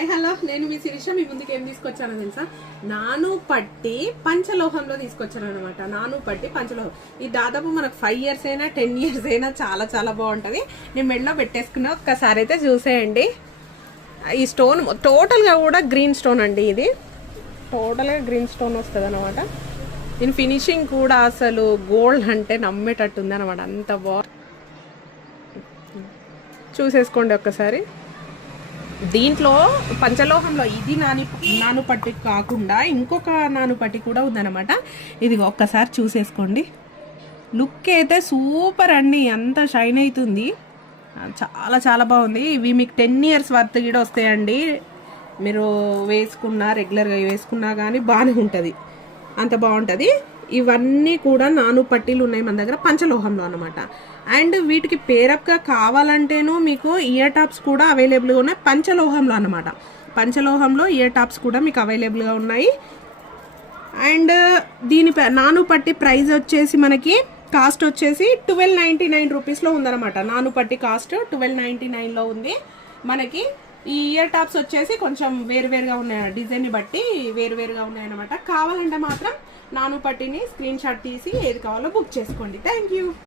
Hi hello, నేను మీ శిరీష. మీ ముందుకు ఏం తీసుకొచ్చానో తెలుసా? నాను పట్టి పంచలోహంలో తీసుకొచ్చాను అనమాట. నాను పట్టి పంచలోహం. ఇది దాదాపు మనకు 5 years అయినా 10 years అయినా చాలా చాలా బాగుంటుంది. నేను మెడలో పెట్టేసుకున్నా, ఒక్కసారి అయితే చూసేయండి. ఈ స్టోన్ టోటల్గా కూడా గ్రీన్ స్టోన్ అండి. ఇది టోటల్గా గ్రీన్ స్టోన్ వస్తుంది అనమాట. దీని ఫినిషింగ్ కూడా అసలు గోల్డ్ అంటే నమ్మేటట్టుంది అనమాట. అంత బాగుంది. చూసేసుకోండి ఒక్కసారి. దీంట్లో పంచలోహంలో ఇది నాను పట్టి కాకుండా ఇంకొక నాను పట్టి కూడా ఉందన్నమాట. ఇది ఒక్కసారి చూసేసుకోండి. లుక్ అయితే సూపర్ అండి, అంత షైన్ అవుతుంది. చాలా చాలా బాగుంది. ఇవి మీకు 10 years వర్త్ కూడా వస్తాయండి. మీరు వేసుకున్నా, రెగ్యులర్గా వేసుకున్నా కానీ బాగానే ఉంటుంది, అంత బాగుంటుంది. ఇవన్నీ కూడా నాను పట్టీలు ఉన్నాయి మన దగ్గర పంచలోహంలో అనమాట. అండ్ వీటికి పేరప్గా కావాలంటేనూ మీకు ఇయర్ టాప్స్ కూడా అవైలబుల్గా ఉన్నాయి పంచలోహంలో అనమాట. పంచలోహంలో ఇయర్ టాప్స్ కూడా మీకు అవైలబుల్గా ఉన్నాయి. అండ్ దీని నాను పట్టి ప్రైస్ వచ్చేసి మనకి కాస్ట్ వచ్చేసి 1299 రూపీస్లో ఉందన్నమాట. నాను పట్టి కాస్ట్ 1299లో ఉంది. మనకి ఈ ఇయర్ టాప్స్ వచ్చేసి కొంచెం వేరువేరుగా ఉన్నాయి, డిజైన్ని బట్టి వేరువేరుగా ఉన్నాయన్నమాట. కావాలంటే మాత్రం నాను పట్టిని స్క్రీన్ షాట్ తీసి ఏది కావాలో బుక్ చేసుకోండి. Thank you.